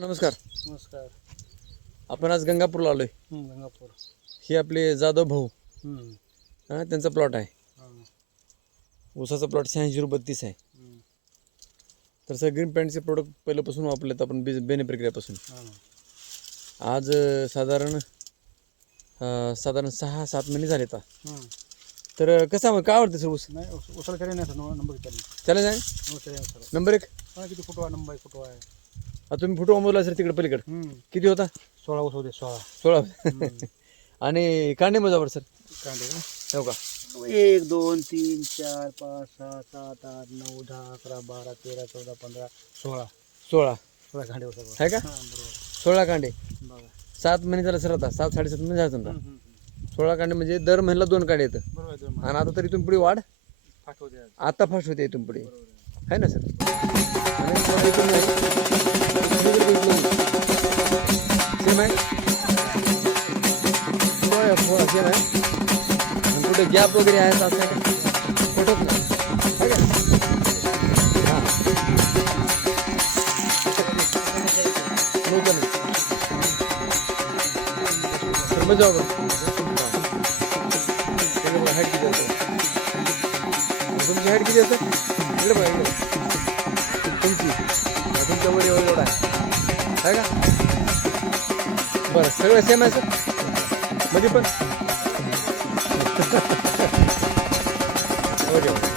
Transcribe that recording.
नमस्कार. नमस्कार. आपण आज गंगापूरला आलोय. हं, गंगापूर. हे आपले जाधव भाऊ. हं, हां त्यांचा प्लॉट आहे. हां, ऊसाचा प्लॉट शहाऐंशी रुपये बत्तीस आहे. हं, तर सर ग्रीन पॅन्टचे प्रोडक्ट पहिल्यापासून वापरलेत आपण बी बेने प्रक्रियापासून. हां. आज अं, साधारण अं, साधारण सहा सात महिने झाले आता हं. तर अं, कसं आहे, काय आवडतं सर ऊस? नाही उस- उसाला केले नाही सर नंबर विचारले. त्याला केले नाही सर. नंबर एक? किती फुटवा आहे नंबर फुटवा आहे? आता तुम्ही फोटो अमोला सर तिकडे पलीकडे. हं, किती होता? सोळा उस होते सोळा. सोळा. हं. आणि कांडे मोजावर सर. कांदे का? हो का? एक दोन तीन चार पाच सहा सात आठ नऊ दहा अकरा बारा तेरा चौदा पंधरा सोळा. सोळा. सोळा कांदे उसाला आहे का? हां बरोबर. सोळा कांडे. बघा. सात महिने झाले सर आता. सात साडेसात महिने झाले समजा. हं, हं, हं. सोळा कांडे म्हणजे दर महिन्याला दोन कांडे येतं. बरोबर आहे तुम्ही आणि आता तरी इथून पुढे वाढ? होते आज. आता फास्ट होते इथून पुढे. बरोबर आहे. आहे ना सर? आणि सेम आणि कुठे गॅप वगैरे आहे असं आहे का कुठंच नाही आहे हाँ? हाईट किती असतं इकडे इकडे तुमची आहे का बरं सगळं सेम आहे सर। Mari pa. Ojo.